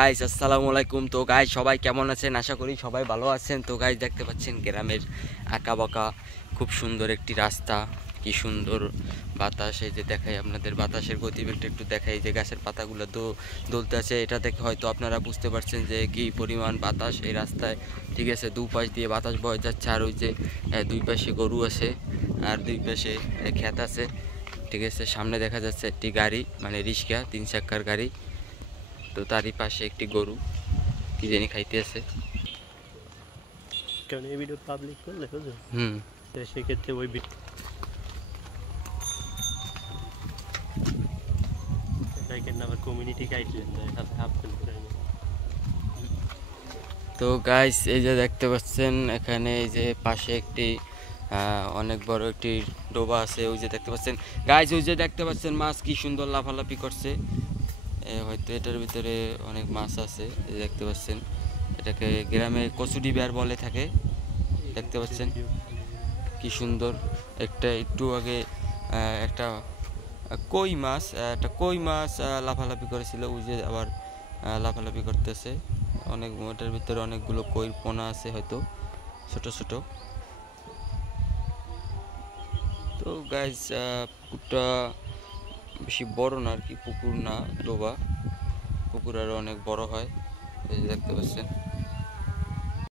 Guys আসসালামু আলাইকুম। তো গাইস সবাই কেমন আছেন? আশা করি সবাই ভালো আছেন। তো গাইস দেখতে পাচ্ছেন গ্রামের আঁকা বাঁকা খুব সুন্দর একটি রাস্তা, কি সুন্দর বাতাস। এই যে দেখাই আপনাদের বাতাসের গতিবেগটা একটু দেখাই, যে গাছের পাতাগুলো দুলতে আছে। এটা দেখে হয়তো আপনারা বুঝতে পারছেন যে কি পরিমাণ বাতাস এই রাস্তায়। ঠিক আছে, দুপাশ দিয়ে বাতাস বয়ে যাচ্ছে। আর ওই যে দুই পাশে গরু আছে আর দুই পাশে ক্ষেত আছে। ঠিক আছে, সামনে দেখা যাচ্ছে একটি গাড়ি, মানে রিক্সা, 3 চাক্কার গাড়ি। তো তারই পাশে একটি গরু কি জানি খাইতে আছে। কারণ এই ভিডিও পাবলিক করলে বুঝো সেক্ষেত্রে ওই আবার কমিউনিটি গাইডলাইন তো গাইস এই যে দেখতে পাচ্ছেন এখানে এই যে পাশে একটি অনেক বড় একটি ডোবা আছে। ওই যে দেখতে পাচ্ছেন গাইস, ওই যে দেখতে পাচ্ছেন মাছ কি সুন্দর লাফালাফি করছে। হয়তো এটার ভিতরে অনেক মাছ আছে। এই দেখতে পাচ্ছেন, এটাকে গ্রামে কচুরি বের বলে থাকে। দেখতে পাচ্ছেন কি সুন্দর। একটা একটু আগে একটা কই মাছ লাফালাফি করেছিল। ওই যে আবার লাফালাফি করতেছে। অনেক ওটার ভিতরে অনেকগুলো কইর পোনা আছে, হয়তো ছোট ছোট। তো গাইজ পুকুরটা বেশি বড় না আর কি, পুকুর না, ডোবা। পুকুর আরও অনেক বড় হয়, এই যে দেখতে পাচ্ছেন।